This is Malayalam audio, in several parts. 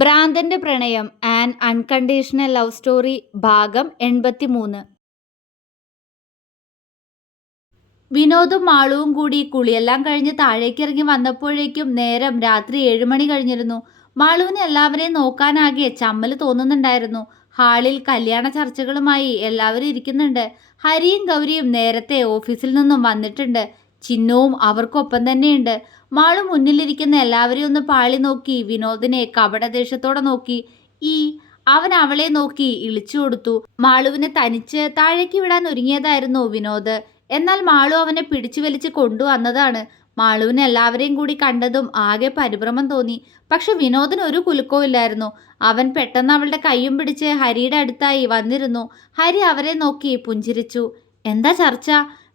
ഭ്രാന്തന്റെ പ്രണയം ആൻ അൺകണ്ടീഷണൽ ലവ് സ്റ്റോറി ഭാഗം 83. വിനോദും മാളുവും കൂടി കുളിയെല്ലാം കഴിഞ്ഞ് താഴേക്കിറങ്ങി വന്നപ്പോഴേക്കും നേരം രാത്രി 7 മണി കഴിഞ്ഞിരുന്നു. മാളുവിന് എല്ലാവരെയും നോക്കാനാകെ ചമ്മല് തോന്നുന്നുണ്ടായിരുന്നു. ഹാളിൽ കല്യാണ ചർച്ചകളുമായി എല്ലാവരും ഇരിക്കുന്നുണ്ട്. ഹരിയും ഗൗരിയും നേരത്തെ ഓഫീസിൽ നിന്നും വന്നിട്ടുണ്ട്. ചിന്നുവും അവർക്കൊപ്പം തന്നെയുണ്ട്. മാളു മുന്നിലിരിക്കുന്ന എല്ലാവരെയും ഒന്ന് പാളി നോക്കി വിനോദിനെ കപടദേഷ്യത്തോടെ നോക്കി. അവൻ അവളെ നോക്കി ഇളിച്ചു കൊടുത്തു. മാളുവിനെ തനിച്ച് താഴേക്ക് വിടാൻ ഒരുങ്ങിയതായിരുന്നു വിനോദ്. എന്നാൽ മാളു അവനെ പിടിച്ചു വലിച്ച് കൊണ്ടുവന്നതാണ്. മാളുവിന് എല്ലാവരെയും കൂടി കണ്ടതും ആകെ പരിഭ്രമം തോന്നി. പക്ഷെ വിനോദിന് ഒരു കുലുക്കവും ഇല്ലായിരുന്നു. അവൻ പെട്ടെന്ന് അവളുടെ കൈയും പിടിച്ച് ഹരിയുടെ അടുത്തായി വന്നിരുന്നു. ഹരി അവരെ നോക്കി പുഞ്ചിരിച്ചു. എന്താ ചർച്ച?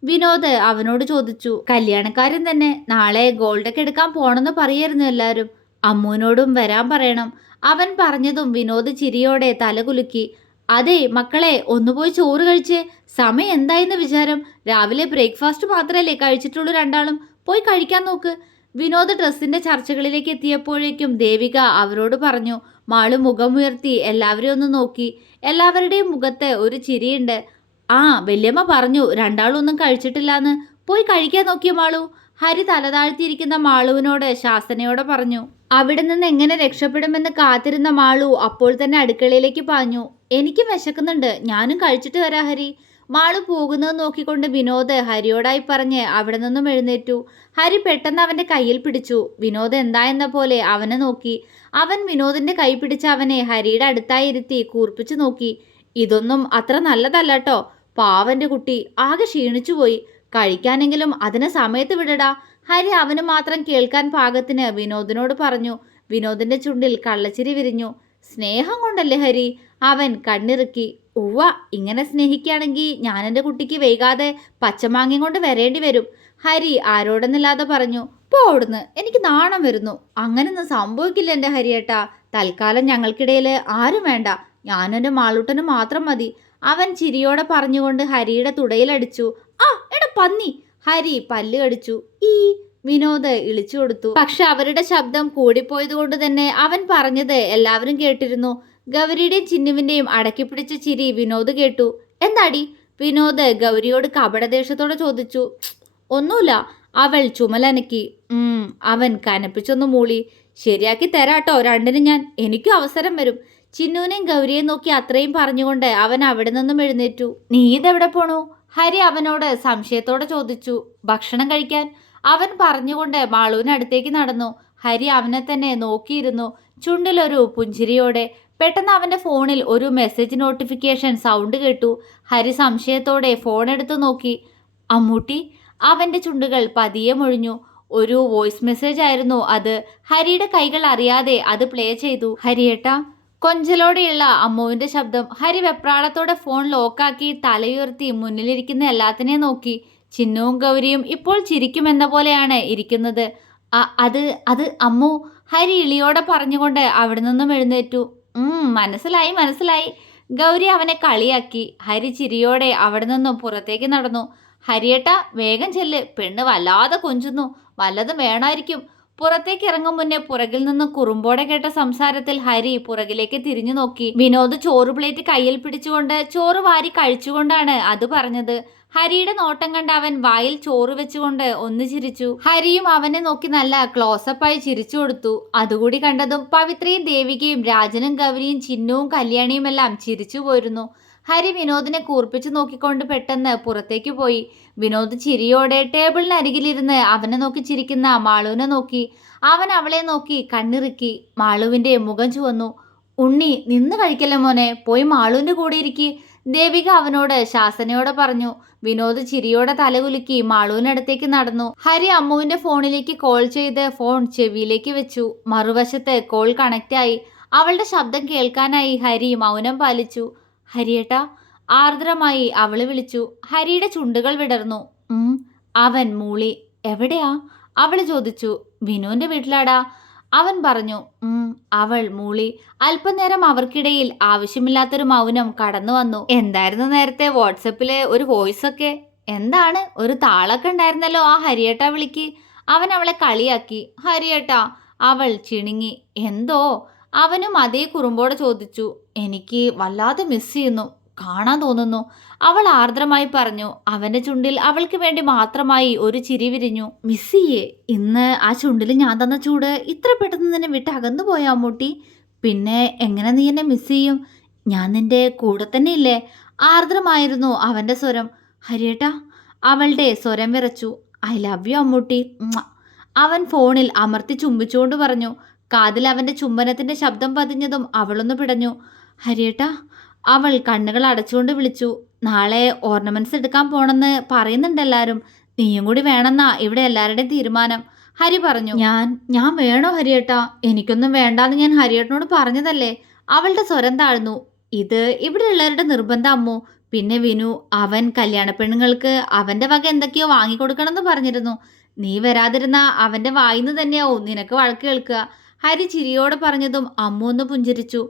വിനോദ് അവനോട് ചോദിച്ചു. കല്യാണക്കാരൻ തന്നെ. നാളെ ഗോൾഡൊക്കെ എടുക്കാൻ പോണെന്ന് പറയായിരുന്നു എല്ലാവരും. അമ്മുവിനോടും വരാൻ പറയണം. അവൻ പറഞ്ഞതും വിനോദ് ചിരിയോടെ തലകുലുക്കി. അതെ മക്കളെ, ഒന്നുപോയി ചോറ് കഴിച്ചേ. സമയം എന്തായെന്ന് വിചാരം? രാവിലെ ബ്രേക്ക്ഫാസ്റ്റ് മാത്രമല്ലേ കഴിച്ചിട്ടുള്ളൂ രണ്ടാളും. പോയി കഴിക്കാൻ നോക്ക്. വിനോദ് ഡ്രസ്സിന്റെ ചർച്ചകളിലേക്ക് എത്തിയപ്പോഴേക്കും ദേവിക അവരോട് പറഞ്ഞു. മാളു മുഖമുയർത്തി എല്ലാവരെയും ഒന്ന് നോക്കി. എല്ലാവരുടെയും മുഖത്ത് ഒരു ചിരിയുണ്ട്. വല്യമ്മ പറഞ്ഞു രണ്ടാളൊന്നും കഴിച്ചിട്ടില്ലാന്ന്. പോയി കഴിക്കാൻ നോക്കിയ മാളു. ഹരി തലതാഴ്ത്തിയിരിക്കുന്ന മാളുവിനോട് ശാസനയോടെ പറഞ്ഞു. അവിടെ നിന്ന് എങ്ങനെ രക്ഷപ്പെടുമെന്ന് കാത്തിരുന്ന മാളു അപ്പോൾ തന്നെ അടുക്കളയിലേക്ക് പാഞ്ഞു. എനിക്കും വിശക്കുന്നുണ്ട്, ഞാനും കഴിച്ചിട്ട് വരാം ഹരി. മാളു പോകുന്നത് നോക്കിക്കൊണ്ട് വിനോദ് ഹരിയോടായി പറഞ്ഞ് അവിടെ നിന്നും എഴുന്നേറ്റു. ഹരി പെട്ടെന്ന് അവന്റെ കയ്യിൽ പിടിച്ചു. വിനോദ് എന്തായെന്ന പോലെ അവനെ നോക്കി. അവൻ വിനോദിന്റെ കൈ പിടിച്ച് അവനെ ഹരിയുടെ അടുത്തായി ഇരുത്തി കൂർപ്പിച്ചു നോക്കി. ഇതൊന്നും അത്ര നല്ലതല്ലോ. പാവന്റെ കുട്ടി ആകെ ക്ഷീണിച്ചുപോയി. കഴിക്കാനെങ്കിലും അതിനെ സമയത്ത് വിടടാ. ഹരി അവന് മാത്രം കേൾക്കാൻ പാകത്തിന് വിനോദിനോട് പറഞ്ഞു. വിനോദിന്റെ ചുണ്ടിൽ കള്ളച്ചിരി വിരിഞ്ഞു. സ്നേഹം കൊണ്ടല്ലേ ഹരി? അവൻ കണ്ണിറുക്കി. ഉവ്വ, ഇങ്ങനെ സ്നേഹിക്കുകയാണെങ്കിൽ ഞാൻ എൻ്റെ കുട്ടിക്ക് വൈകാതെ പച്ചമാങ്ങയും കൊണ്ട് വരേണ്ടി വരും. ഹരി ആരോടെന്നില്ലാതെ പറഞ്ഞു. പോടുന്ന്, എനിക്ക് നാണം വരുന്നു. അങ്ങനൊന്നും സംഭവിക്കില്ല എൻ്റെ ഹരിയേട്ടാ. തൽക്കാലം ഞങ്ങൾക്കിടയിൽ ആരും വേണ്ട. ഞാനും എൻ്റെ മാളൂട്ടനും മാത്രം മതി. അവൻ ചിരിയോടെ പറഞ്ഞുകൊണ്ട് ഹരിയുടെ തുടയിലടിച്ചു. എടാ പന്നി! ഹരി പല്ല് കടിച്ചു. വിനോദ് ഇളിച്ചു കൊടുത്തു. പക്ഷെ അവരുടെ ശബ്ദം കൂടിപ്പോയത് കൊണ്ട് തന്നെ അവൻ പറഞ്ഞത് എല്ലാവരും കേട്ടിരുന്നു. ഗൗരിയുടെയും ചിന്നുവിന്റെയും അടക്കിപ്പിടിച്ച ചിരി വിനോദ് കേട്ടു. എന്താടി? വിനോദ് ഗൗരിയോട് കപടദേഷ്യത്തോടെ ചോദിച്ചു. ഒന്നുമില്ല. അവൾ ചുമലനക്കി. അവൻ കനപ്പിച്ചൊന്നു മൂളി. ശരിയാക്കി തരാട്ടോ രണ്ടിനും ഞാൻ. എനിക്കും അവസരം വരും. ചിന്നുവിനെയും ഗൗരിയെയും നോക്കി അത്രയും പറഞ്ഞുകൊണ്ട് അവൻ അവിടെ നിന്നും എഴുന്നേറ്റു. നീ ഇതെവിടെ പോണു? ഹരി അവനോട് സംശയത്തോടെ ചോദിച്ചു. ഭക്ഷണം കഴിക്കാൻ, അവൻ പറഞ്ഞുകൊണ്ട് മാളുവിനടുത്തേക്ക് നടന്നു. ഹരി അവനെ തന്നെ നോക്കിയിരുന്നു, ചുണ്ടിലൊരു പുഞ്ചിരിയോടെ. പെട്ടെന്ന് അവന്റെ ഫോണിൽ ഒരു മെസ്സേജ് നോട്ടിഫിക്കേഷൻ സൗണ്ട് കേട്ടു. ഹരി സംശയത്തോടെ ഫോൺ എടുത്തു നോക്കി. അമ്മൂട്ടി. അവന്റെ ചുണ്ടുകൾ പതിയെ മൊഴിഞ്ഞു. ഒരു വോയിസ് മെസ്സേജ് ആയിരുന്നു അത്. ഹരിയുടെ കൈകൾ അറിയാതെ അത് പ്ലേ ചെയ്തു. ഹരിയേട്ടാ. കൊഞ്ചലോടെയുള്ള അമ്മുവിന്റെ ശബ്ദം. ഹരി വെപ്രാളത്തോടെ ഫോൺ ലോക്കാക്കി തലയുയർത്തി മുന്നിലിരിക്കുന്ന എല്ലാത്തിനെയും നോക്കി. ചിന്നുവും ഗൗരിയും ഇപ്പോൾ ചിരിക്കുമെന്ന പോലെയാണ് ഇരിക്കുന്നത്. അത് അത് അമ്മു. ഹരി ഇളിയോടെ പറഞ്ഞുകൊണ്ട് അവിടെ നിന്നും എഴുന്നേറ്റു. മനസ്സിലായി മനസ്സിലായി. ഗൗരി അവനെ കളിയാക്കി. ഹരി ചിരിയോടെ അവിടെ നിന്നും പുറത്തേക്ക് നടന്നു. ഹരിയേട്ടാ വേഗം ചെല്ല്, പെണ്ണ് വല്ലാതെ കൊഞ്ചുന്നു. വല്ലതും വേണമായിരിക്കും. പുറത്തേക്ക് ഇറങ്ങും മുന്നേ പുറകിൽ നിന്ന് കുറുമ്പോടെ കേട്ട സംസാരത്തിൽ ഹരി പുറകിലേക്ക് തിരിഞ്ഞു നോക്കി. വിനോദ് ചോറ് പ്ലേറ്റ് കയ്യിൽ പിടിച്ചുകൊണ്ട് ചോറ് വാരി കഴിച്ചുകൊണ്ടാണ് അത് പറഞ്ഞത്. ഹരിയുടെ നോട്ടം കണ്ട് അവൻ വായിൽ ചോറ് വെച്ചുകൊണ്ട് ഒന്ന് ചിരിച്ചു. ഹരിയും അവനെ നോക്കി നല്ല ക്ലോസപ്പായി ചിരിച്ചു കൊടുത്തു. അതുകൂടി കണ്ടതും പവിത്രയും ദേവികയും രാജനും ഗൗരിയും ചിന്നുവും കല്യാണിയും എല്ലാം ചിരിച്ചു പോയിരുന്നു. ഹരി വിനോദിനെ കൂർപ്പിച്ചു നോക്കിക്കൊണ്ട് പെട്ടെന്ന് പുറത്തേക്ക് പോയി. വിനോദ് ചിരിയോടെ ടേബിളിനരികിലിരുന്ന് അവനെ നോക്കി ചിരിക്കുന്ന മാളുവിനെ നോക്കി. അവൻ അവളെ നോക്കി കണ്ണിറുക്കി. മാളുവിന്റെ മുഖം ചുവന്നു. ഉണ്ണി, നിന്ന് കഴിക്കല്ലേ മോനെ, പോയി മാളുവിന്റെ കൂടെ ഇരിക്കി. ദേവിക അവനോട് ശാസനയോടെ പറഞ്ഞു. വിനോദ് ചിരിയോടെ തലകുലുക്കി മാളുവിനടുത്തേക്ക് നടന്നു. ഹരി അമ്മുവിന്റെ ഫോണിലേക്ക് കോൾ ചെയ്ത് ഫോൺ ചെവിയിലേക്ക് വെച്ചു. മറുവശത്ത് കോൾ കണക്റ്റായി. അവളുടെ ശബ്ദം കേൾക്കാനായി ഹരി മൗനം പാലിച്ചു. ഹരിയേട്ടാ. ആർദ്രമായി അവള് വിളിച്ചു. ഹരിയുടെ ചുണ്ടുകൾ വിടർന്നു. അവൻ മൂളി. എവിടെയാ? അവള് ചോദിച്ചു. വിനുവിന്റെ വീട്ടിലാടാ. അവൻ പറഞ്ഞു. അവൾ മൂളി. അല്പനേരം അവർക്കിടയിൽ ആവശ്യമില്ലാത്തൊരു മൗനം കടന്നു വന്നു. എന്തായിരുന്നു നേരത്തെ വാട്സപ്പിലെ ഒരു വോയിസ് ഒക്കെ? എന്താണ്, ഒരു താളൊക്കെ ഉണ്ടായിരുന്നല്ലോ ആ ഹരിയേട്ടാ വിളിക്ക്. അവൻ അവളെ കളിയാക്കി. ഹരിയേട്ടാ. അവൾ ചിണുങ്ങി. എന്തോ. അവനും അതേ കുറുമ്പോടെ ചോദിച്ചു. എനിക്ക് വല്ലാതെ മിസ് ചെയ്യുന്നു, കാണാൻ തോന്നുന്നു, അവൾ ആർദ്രമായി പറഞ്ഞു. അവന്റെ ചുണ്ടിൽ അവൾക്ക് വേണ്ടി മാത്രമായി ഒരു ചിരി വിരിഞ്ഞു. മിസ് ചെയ്യേ? ഇന്ന് ആ ചുണ്ടിൽ ഞാൻ തന്ന ചൂട് ഇത്ര പെട്ടെന്ന് നിന്നെ വിട്ട് അകന്നു പോയാ അമ്മൂട്ടി? പിന്നെ എങ്ങനെ നീ എന്നെ മിസ് ചെയ്യും? ഞാൻ നിന്റെ കൂടെ തന്നെ ഇല്ലേ? ആർദ്രമായിരുന്നു അവന്റെ സ്വരം. ഹരിയേട്ടാ, അവളുടെ സ്വരം വിറച്ചു. I love U Ammutty. ഉമ്മ. അവൻ ഫോണിൽ അമർത്തി ചുംബിച്ചുകൊണ്ട് പറഞ്ഞു. കാതിൽ അവന്റെ ചുംബനത്തിന്റെ ശബ്ദം പതിഞ്ഞതും അവളൊന്ന് പിടഞ്ഞു. ഹരിയേട്ടാ, അവൾ കണ്ണുകൾ അടച്ചുകൊണ്ട് വിളിച്ചു. നാളെ ഓർണമെന്റ്സ് എടുക്കാൻ പോണെന്ന് പറയുന്നുണ്ട് എല്ലാവരും. നീയും കൂടി വേണമെന്നാ ഇവിടെ എല്ലാവരുടെയും തീരുമാനം. ഹരി പറഞ്ഞു. ഞാൻ വേണോ ഹരിയേട്ടാ? എനിക്കൊന്നും വേണ്ടാന്ന് ഞാൻ ഹരിയേട്ടനോട് പറഞ്ഞതല്ലേ? അവളുടെ സ്വരം താഴ്ന്നു. ഇത് ഇവിടെ ഉള്ളവരുടെ നിർബന്ധം അമ്മു. പിന്നെ വിനു, അവൻ കല്യാണ പെണ്ണുങ്ങൾക്ക് അവന്റെ വക എന്തൊക്കെയോ വാങ്ങിക്കൊടുക്കണമെന്ന് പറഞ്ഞിരുന്നു. നീ വരാതിരുന്ന അവന്റെ വായിന്ന് തന്നെയാവും നിനക്ക് വഴക്ക് കേൾക്കുക. ഹരി ചിരിയോടെ പറഞ്ഞതും അമ്മു ഒന്ന് പുഞ്ചിരിച്ചു.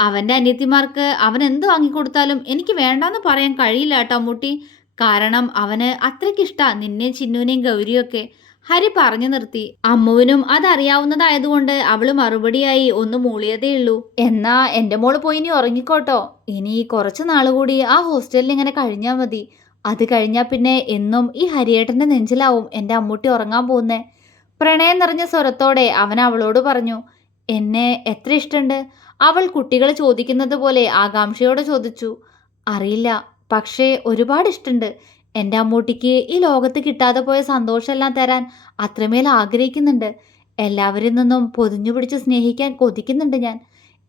അവന്റെ അനിയത്തിമാർക്ക് അവൻ എന്ത് വാങ്ങിക്കൊടുത്താലും എനിക്ക് വേണ്ടാന്ന് പറയാൻ കഴിയില്ല കേട്ടോ അമ്മൂട്ടി. കാരണം അവന് അത്രയ്ക്കിഷ്ടാ നിന്നെയും ചിന്നുവിനെയും ഗൗരിയൊക്കെ. ഹരി പറഞ്ഞു നിർത്തി. അമ്മുവിനും അതറിയാവുന്നതായതുകൊണ്ട് അവള് മറുപടിയായി ഒന്ന് മൂളിയതേയുള്ളൂ. എന്നാ എന്റെ മോള് പോയി ഇനി ഉറങ്ങിക്കോട്ടോ. ഇനി കുറച്ചു നാളുകൂടി ആ ഹോസ്റ്റലിൽ ഇങ്ങനെ കഴിഞ്ഞാൽ മതി. അത് കഴിഞ്ഞാൽ പിന്നെ എന്നും ഈ ഹരിയേട്ടന്റെ നെഞ്ചിലാവും എൻ്റെ അമ്മൂട്ടി ഉറങ്ങാൻ പോകുന്നേ. പ്രണയം നിറഞ്ഞ സ്വരത്തോടെ അവൻ അവളോട് പറഞ്ഞു. എന്നെ എത്ര ഇഷ്ടമുണ്ട്? അവൾ കുട്ടികൾ ചോദിക്കുന്നത് പോലെ ആകാംക്ഷയോടെ ചോദിച്ചു. അറിയില്ല, പക്ഷേ ഒരുപാട് ഇഷ്ടമുണ്ട്. എൻ്റെ അമ്മൂട്ടിക്ക് ഈ ലോകത്ത് കിട്ടാതെ പോയ സന്തോഷമെല്ലാം തരാൻ അത്രമേൽ ആഗ്രഹിക്കുന്നുണ്ട്. എല്ലാവരിൽ നിന്നും പൊതിഞ്ഞു പിടിച്ച് സ്നേഹിക്കാൻ കൊതിക്കുന്നുണ്ട് ഞാൻ,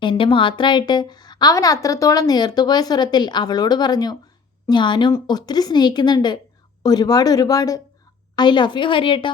എൻ്റെ മാത്രമായിട്ട്. അവൻ അത്രത്തോളം നേർത്തുപോയ സ്വരത്തിൽ അവളോട് പറഞ്ഞു. ഞാനും ഒത്തിരി സ്നേഹിക്കുന്നുണ്ട്, ഒരുപാട് ഒരുപാട്. ഐ ലവ് യു ഹരിയേട്ടാ.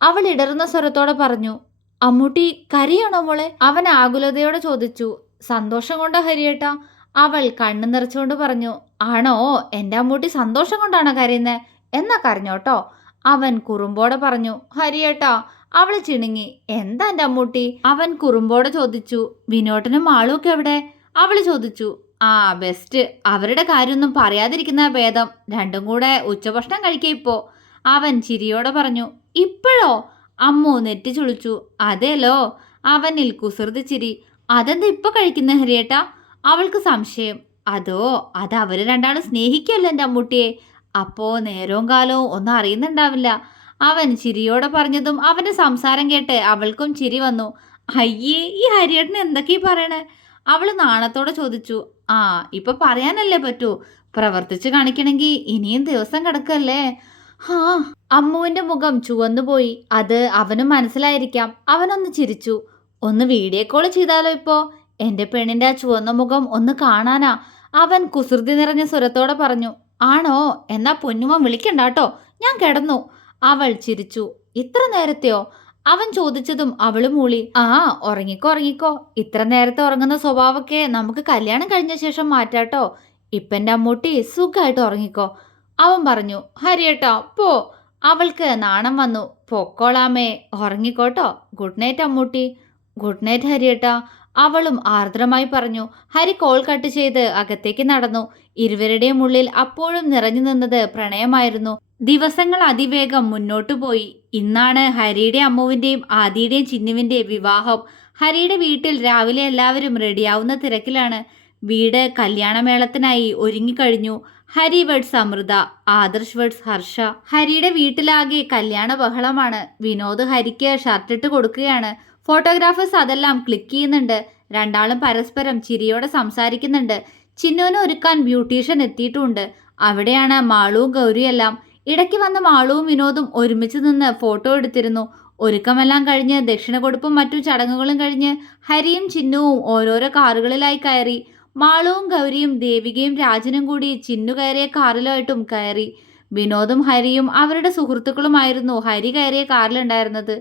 അവൾ ഇടറുന്ന സ്വരത്തോടെ പറഞ്ഞു. അമ്മൂട്ടി കരയാണോ മോളെ? അവൻ ആകുലതയോടെ ചോദിച്ചു. സന്തോഷം കൊണ്ടോ ഹരിയേട്ടാ? അവൾ കണ്ണു നിറച്ചുകൊണ്ട് പറഞ്ഞു. ആണോ? എൻ്റെ അമ്മൂട്ടി സന്തോഷം കൊണ്ടാണോ കരയുന്നത്? എന്നാ കരഞ്ഞോട്ടോ. അവൻ കുറുമ്പോടെ പറഞ്ഞു. ഹരിയേട്ടാ. അവൾ ചിണുങ്ങി. എന്താ എൻ്റെ അമ്മൂട്ടി? അവൻ കുറുമ്പോടെ ചോദിച്ചു. വിനോട്ടനും മാളും ഒക്കെ എവിടെ? അവൾ ചോദിച്ചു. ആ ബെസ്റ്റ്, അവരുടെ കാര്യമൊന്നും പറയാതിരിക്കുന്ന ഭേദം. രണ്ടും കൂടെ ഉച്ചഭക്ഷണം കഴിക്കുക ഇപ്പോ. അവൻ ചിരിയോടെ പറഞ്ഞു. ഇപ്പോഴോ? അമ്മു നെറ്റി ചുളിച്ചു. അതേലോ. അവനിൽ കുസൃതി ചിരി. അതെന്താ ഇപ്പൊ കഴിക്കുന്ന ഹരിയേട്ടാ? അവൾക്ക് സംശയം. അതോ, അത് അവര് രണ്ടാളും സ്നേഹിക്കല്ലോ എൻ്റെ അമ്മൂട്ടിയെ. അപ്പോ നേരവും കാലവും ഒന്നും അറിയുന്നുണ്ടാവില്ല. അവൻ ചിരിയോടെ പറഞ്ഞതും അവന്റെ സംസാരം കേട്ട് അവൾക്കും ചിരി വന്നു. അയ്യേ, ഈ ഹരിയേട്ടൻ എന്തൊക്കെയാ പറയണേ? അവള് നാണത്തോടെ ചോദിച്ചു. ആ, ഇപ്പൊ പറയാനല്ലേ പറ്റൂ, പ്രവർത്തിച്ചു കാണിക്കണമെങ്കിൽ ഇനിയും ദിവസം കിടക്കല്ലേ. ഹാ. അമ്മുവിന്റെ മുഖം ചുവന്നുപോയി. അത് അവനും മനസ്സിലായിരിക്കാം. അവനൊന്ന് ചിരിച്ചു. ഒന്ന് വീഡിയോ കോൾ ചെയ്താലോ ഇപ്പോ? എന്റെ പെണ്ണിന്റെ ആ ചുവന്ന മുഖം ഒന്ന് കാണാനാ. അവൻ കുസൃതി നിറഞ്ഞ സ്വരത്തോടെ പറഞ്ഞു. ആണോ? എന്നാ പൊന്നുമ വിളിക്കണ്ടാട്ടോ, ഞാൻ കിടന്നു. അവൾ ചിരിച്ചു. ഇത്ര നേരത്തെയോ? അവൻ ചോദിച്ചതും അവള് മൂളി. ആ, ഉറങ്ങിക്കോ ഉറങ്ങിക്കോ. ഇത്ര നേരത്തെ ഉറങ്ങുന്ന സ്വഭാവമൊക്കെ നമുക്ക് കല്യാണം കഴിഞ്ഞ ശേഷം മാറ്റാട്ടോ. ഇപ്പൻ്റെ അമ്മൂട്ടി സുഖമായിട്ട് ഉറങ്ങിക്കോ. അവൻ പറഞ്ഞു. ഹരിയേട്ടാ പോ. അവൾക്ക് നാണം വന്നു. പൊക്കോളാമേ, ഉറങ്ങിക്കോട്ടോ. ഗുഡ് നൈറ്റ് അമ്മൂട്ടി. ഗുഡ് നൈറ്റ് ഹരിയേട്ടാ. അവളും ആർദ്രമായി പറഞ്ഞു. ഹരി കോൾ കട്ട് ചെയ്ത് അകത്തേക്ക് നടന്നു. ഇരുവരുടെയും ഉള്ളിൽ അപ്പോഴും നിറഞ്ഞു നിന്നത് പ്രണയമായിരുന്നു. ദിവസങ്ങൾ അതിവേഗം മുന്നോട്ടു പോയി. ഇന്നാണ് ഹരിയുടെ അമ്മുവിൻ്റെയും ആദിയുടെയും ചിന്നുവിൻ്റെയും വിവാഹം. ഹരിയുടെ വീട്ടിൽ രാവിലെ എല്ലാവരും റെഡിയാവുന്ന തിരക്കിലാണ്. വീട് കല്യാണമേളത്തിനായി ഒരുങ്ങിക്കഴിഞ്ഞു. Hari weds Amrita, Adarsh weds Harsha. ഹരിയുടെ വീട്ടിലാകെ കല്യാണ ബഹളമാണ്. വിനോദ് ഹരിക്ക് ഷർട്ടിട്ട് കൊടുക്കുകയാണ്. ഫോട്ടോഗ്രാഫേഴ്സ് അതെല്ലാം ക്ലിക്ക് ചെയ്യുന്നുണ്ട്. രണ്ടാളും പരസ്പരം ചിരിയോടെ സംസാരിക്കുന്നുണ്ട്. ചിന്നുവിനെ ഒരുക്കാൻ ബ്യൂട്ടീഷ്യൻ എത്തിയിട്ടുമുണ്ട്. അവിടെയാണ് മാളുവും ഗൗരിയെല്ലാം. ഇടയ്ക്ക് വന്ന മാളുവും വിനോദും ഒരുമിച്ച് നിന്ന് ഫോട്ടോ എടുത്തിരുന്നു. ഒരുക്കമെല്ലാം കഴിഞ്ഞ് ദക്ഷിണ കൊടുപ്പും മറ്റു ചടങ്ങുകളും കഴിഞ്ഞ് ഹരിയും ചിന്നുവും ഓരോരോ കാറുകളിലായി കയറി. മാളുവും ഗൗരിയും ദേവികയും രാജനും കൂടി ചിന്നു കയറിയ കാറിലായിട്ടും കയറി. വിനോദും ഹരിയും അവരുടെ സുഹൃത്തുക്കളുമായിരുന്നു ഹരി കയറിയ കാറിലുണ്ടായിരുന്നത്.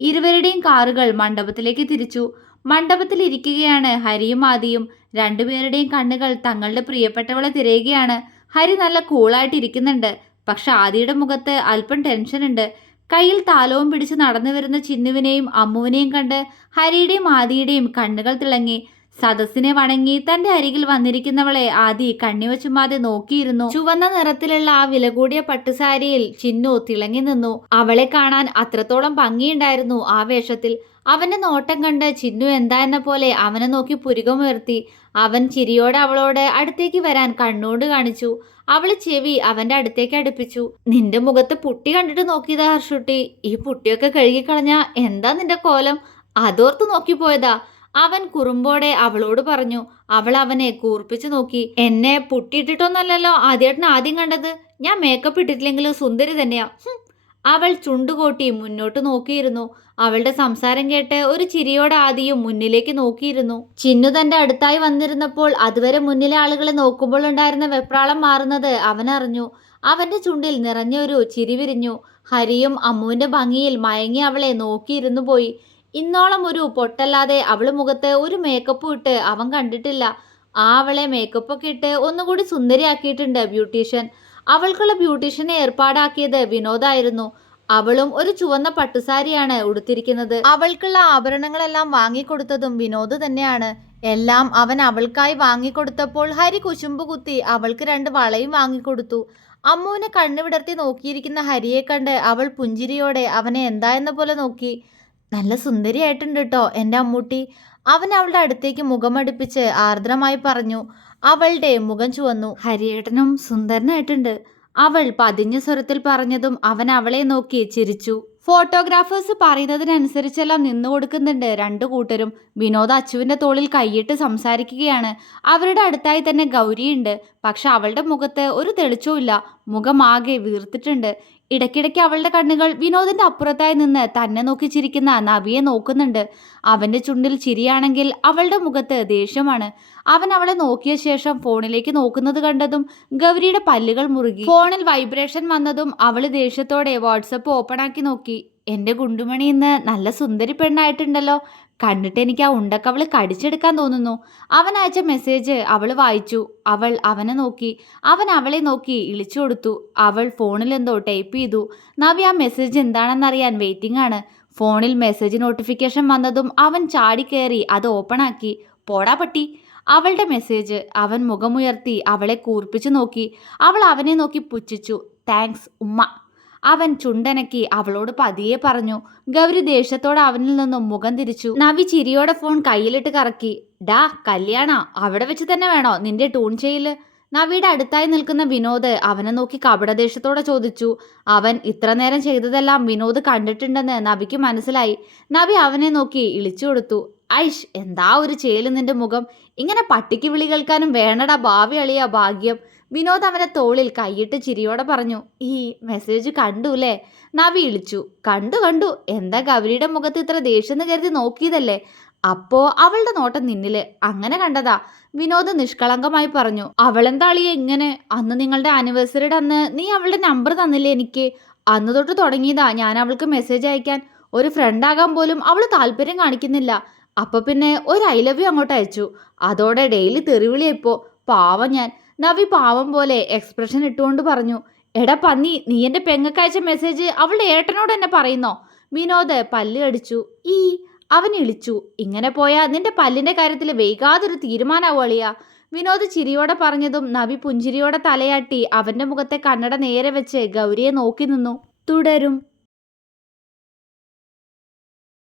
ഇരുവരുടെയും കാറുകൾ മണ്ഡപത്തിലേക്ക് തിരിച്ചു. മണ്ഡപത്തിൽ ഇരിക്കുകയാണ് ഹരിയും ആദിയും. രണ്ടുപേരുടെയും കണ്ണുകൾ തങ്ങളുടെ പ്രിയപ്പെട്ടവളെ തിരയുകയാണ്. ഹരി നല്ല കൂളായിട്ട് ഇരിക്കുന്നുണ്ട്. പക്ഷെ ആദിയുടെ മുഖത്ത് അല്പം ടെൻഷനുണ്ട്. കയ്യിൽ താലവും പിടിച്ച് നടന്നു വരുന്ന ചിന്നുവിനെയും അമ്മുവിനെയും കണ്ട് ഹരിയുടെയും ആദിയുടെയും കണ്ണുകൾ തിളങ്ങി. സദസ്സിനെ വണങ്ങി തന്റെ അരികിൽ വന്നിരിക്കുന്നവളെ ആദി കണ്ണിവച്ചുമാതെ നോക്കിയിരുന്നു. ചുവന്ന നിറത്തിലുള്ള ആ വില കൂടിയ പട്ടുസാരിയിൽ ചിന്നു തിളങ്ങി നിന്നു. അവളെ കാണാൻ അത്രത്തോളം ഭംഗിയുണ്ടായിരുന്നു ആ വേഷത്തിൽ. അവന്റെ നോട്ടം കണ്ട് ചിന്നു എന്താ എന്ന പോലെ അവനെ നോക്കി പുരികമുയർത്തി. അവൻ ചിരിയോടെ അവളോട് അടുത്തേക്ക് വരാൻ കണ്ണുകൊണ്ട് കാണിച്ചു. അവള് ചെവി അവന്റെ അടുത്തേക്ക് അടുപ്പിച്ചു. നിന്റെ മുഖത്ത് പുട്ടി കണ്ടിട്ട് നോക്കിയതാ ഹർഷുട്ടി. ഈ പുട്ടിയൊക്കെ കഴുകിക്കളഞ്ഞ എന്താ നിന്റെ കോലം? അതോർത്ത് നോക്കിപ്പോയതാ. അവൻ കുറുമ്പോടെ അവളോട് പറഞ്ഞു. അവൾ അവനെ കൂർപ്പിച്ചു നോക്കി. എന്നെ പുട്ടിയിട്ടിട്ടൊന്നല്ലല്ലോ ആദ്യേട്ടൻ ആദ്യം കണ്ടത്. ഞാൻ മേക്കപ്പ് ഇട്ടിട്ടില്ലെങ്കിലും സുന്ദരി തന്നെയാ. അവൾ ചുണ്ടുകോട്ടി മുന്നോട്ട് നോക്കിയിരുന്നു. അവളുടെ സംസാരം കേട്ട് ഒരു ചിരിയോടെ ആദിയും മുന്നിലേക്ക് നോക്കിയിരുന്നു. ചിന്നു തന്റെ അടുത്തായി വന്നിരുന്നപ്പോൾ അതുവരെ മുന്നിലെ ആളുകളെ നോക്കുമ്പോൾ ഉണ്ടായിരുന്ന വെപ്രാളം മാറുന്നത് അവനറിഞ്ഞു. അവന്റെ ചുണ്ടിൽ നിറഞ്ഞൊരു ചിരി വിരിഞ്ഞു. ഹരിയും അമ്മുവിന്റെ ഭംഗിയിൽ മയങ്ങി അവളെ നോക്കിയിരുന്നു പോയി. ഇന്നോളം ഒരു പൊട്ടല്ലാതെ അവള് മുഖത്ത് ഒരു മേക്കപ്പും ഇട്ട് അവൻ കണ്ടിട്ടില്ല. അവളെ മേക്കപ്പൊക്കെ ഇട്ട് ഒന്നുകൂടി സുന്ദരിയാക്കിയിട്ടുണ്ട് ബ്യൂട്ടീഷ്യൻ. അവൾക്കുള്ള ബ്യൂട്ടീഷ്യനെ ഏർപ്പാടാക്കിയത് വിനോദായിരുന്നു. അവളും ഒരു ചുവന്ന പട്ടുസാരിയാണ് ഉടുത്തിരിക്കുന്നത്. അവൾക്കുള്ള ആഭരണങ്ങളെല്ലാം വാങ്ങിക്കൊടുത്തതും വിനോദ് തന്നെയാണ്. എല്ലാം അവൻ അവൾക്കായി വാങ്ങിക്കൊടുത്തപ്പോൾ ഹരി കുശുമ്പ് കുത്തി അവൾക്ക് 2 വളയും വാങ്ങിക്കൊടുത്തു. അമ്മുവിനെ കണ്ണുവിടർത്തി നോക്കിയിരിക്കുന്ന ഹരിയെ കണ്ട് അവൾ പുഞ്ചിരിയോടെ അവനെ എന്താ എന്ന പോലെ നോക്കി. നല്ല സുന്ദരിയായിട്ടുണ്ട് കേട്ടോ എൻ്റെ അമ്മൂട്ടി. അവൻ അവളുടെ അടുത്തേക്ക് മുഖമടുപ്പിച്ച് ആർദ്രമായി പറഞ്ഞു. അവളുടെ മുഖം ചുവന്നു. ഹരിയേട്ടനും സുന്ദരനായിട്ടുണ്ട്. അവൾ പതിഞ്ഞ സ്വരത്തിൽ പറഞ്ഞതും അവൻ അവളെ നോക്കി ചിരിച്ചു. ഫോട്ടോഗ്രാഫേഴ്സ് പറയുന്നതിനനുസരിച്ചെല്ലാം നിന്നു കൊടുക്കുന്നുണ്ട് 2 കൂട്ടരും. വിനോദ് അച്ചുവിന്റെ തോളിൽ കൈയിട്ട് സംസാരിക്കുകയാണ്. അവരുടെ അടുത്തായി തന്നെ ഗൗരിയുണ്ട്. പക്ഷെ അവളുടെ മുഖത്ത് ഒരു തെളിച്ചവും ഇല്ല. മുഖമാകെ വീർത്തിട്ടുണ്ട്. ഇടയ്ക്കിടയ്ക്ക് അവളുടെ കണ്ണുകൾ വിനോദിന്റെ അപ്പുറത്തായി നിന്ന് തന്നെ നോക്കി ചിരിക്കുന്ന നവിയെ നോക്കുന്നുണ്ട്. അവന്റെ ചുണ്ടിൽ ചിരിയാണെങ്കിൽ അവളുടെ മുഖത്ത് ദേഷ്യമാണ്. അവൻ അവളെ നോക്കിയ ശേഷം ഫോണിലേക്ക് നോക്കുന്നത് കണ്ടതും ഗൗരിയുടെ പല്ലുകൾ മുറുകി. ഫോണിൽ വൈബ്രേഷൻ വന്നതും അവള് ദേഷ്യത്തോടെ വാട്സപ്പ് ഓപ്പൺ ആക്കി നോക്കി. എന്റെ ഗുണ്ടുമണി ഇന്ന് നല്ല സുന്ദരി പെണ്ണായിട്ടുണ്ടല്ലോ. കണ്ടിട്ട് എനിക്ക് ആ ഉണ്ടക്കവള് കടിച്ചെടുക്കാൻ തോന്നുന്നു. അവൻ അയച്ച മെസ്സേജ് അവള് വായിച്ചു. അവൾ അവനെ നോക്കി. അവൻ അവളെ നോക്കി ഇളിച്ചു കൊടുത്തു. അവൾ ഫോണിൽ എന്തോ ടൈപ്പ് ചെയ്തു. നവി ആ മെസ്സേജ് എന്താണെന്നറിയാൻ വെയിറ്റിംഗ് ആണ്. ഫോണിൽ മെസ്സേജ് നോട്ടിഫിക്കേഷൻ വന്നതും അവൻ ചാടിക്കയറി അത് ഓപ്പൺ ആക്കി. പോടാ പട്ടി. അവളുടെ മെസ്സേജ്. അവൻ മുഖമുയർത്തി അവളെ കൂർപ്പിച്ചു നോക്കി. അവൾ അവനെ നോക്കി പുച്ഛിച്ചു. താങ്ക്സ് ഉമ്മ. അവൻ ചുണ്ടനക്കി അവളോട് പതിയെ പറഞ്ഞു. ഗൗരി ദേഷ്യത്തോടെ അവനിൽ നിന്നും മുഖം തിരിച്ചു. നവി ചിരിയോടെ ഫോൺ കയ്യിലിട്ട് കറക്കി. ഡാ കല്യാണ അവിടെ വെച്ച് തന്നെ വേണോ നിന്റെ ടൂൺ ചെയ്യല്? നവിയുടെ അടുത്തായി നിൽക്കുന്ന വിനോദ് അവനെ നോക്കി കപടദേഷ്യത്തോടെ ചോദിച്ചു. അവൻ ഇത്ര നേരം ചെയ്തതെല്ലാം വിനോദ് കണ്ടിട്ടുണ്ടെന്ന് നവിക്ക് മനസ്സിലായി. നവി അവനെ നോക്കി ഇളിച്ചു കൊടുത്തു. ഐഷ് എന്താ ഒരു ചേല് നിന്റെ മുഖം. ഇങ്ങനെ പട്ടിക്ക് വിളി കേൾക്കാനും വേണടാ ഭാവി അളിയ ഭാഗ്യം. വിനോദ് അവനെ തോളിൽ കൈയിട്ട് ചിരിയോടെ പറഞ്ഞു. ഈ മെസ്സേജ് കണ്ടുല്ലേ? നവി ഇളിച്ചു. കണ്ടു. എന്താ ഗൗരിയുടെ മുഖത്ത് ഇത്ര ദേഷ്യം കരുതി നോക്കിയതല്ലേ? അപ്പോ അവളുടെ നോട്ടം നിന്നില് അങ്ങനെ കണ്ടതാ. വിനോദ് നിഷ്കളങ്കമായി പറഞ്ഞു. അവളെന്താ അളിയെ ഇങ്ങനെ? അന്ന് നിങ്ങളുടെ ആനിവേഴ്സറിയുടെ അന്ന് നീ അവളുടെ നമ്പർ തന്നില്ലേ എനിക്ക്? അന്ന് തൊട്ട് തുടങ്ങിയതാ ഞാൻ അവൾക്ക് മെസ്സേജ് അയക്കാൻ. ഒരു ഫ്രണ്ട് ആകാൻ പോലും അവള് താല്പര്യം കാണിക്കുന്നില്ല. അപ്പൊ പിന്നെ ഒരു ഐ ലവ് യു അങ്ങോട്ട് അയച്ചു. അതോടെ ഡെയിലി തെറിവിളിയപ്പോ. പാവം ഞാൻ. നവി പാവം പോലെ എക്സ്പ്രഷൻ ഇട്ടുകൊണ്ട് പറഞ്ഞു. എടാ പന്നി, നീ എൻ്റെ പെങ്ങക്കയച്ച മെസ്സേജ് അവളുടെ ഏട്ടനോട് എന്നെ പറയുന്നോ? വിനോദ് പല്ല് കടിച്ചു. അവൻ ഇളിച്ചു. ഇങ്ങനെ പോയാ നിന്റെ പല്ലിന്റെ കാര്യത്തിൽ വൈകാതൊരു തീരുമാനാവും അളിയ. വിനോദ് ചിരിയോടെ പറഞ്ഞതും നവി പുഞ്ചിരിയോടെ തലയാട്ടി അവന്റെ മുഖത്തെ കണ്ണട നേരെ വെച്ച് ഗൗരിയെ നോക്കി നിന്നു. തുടരും.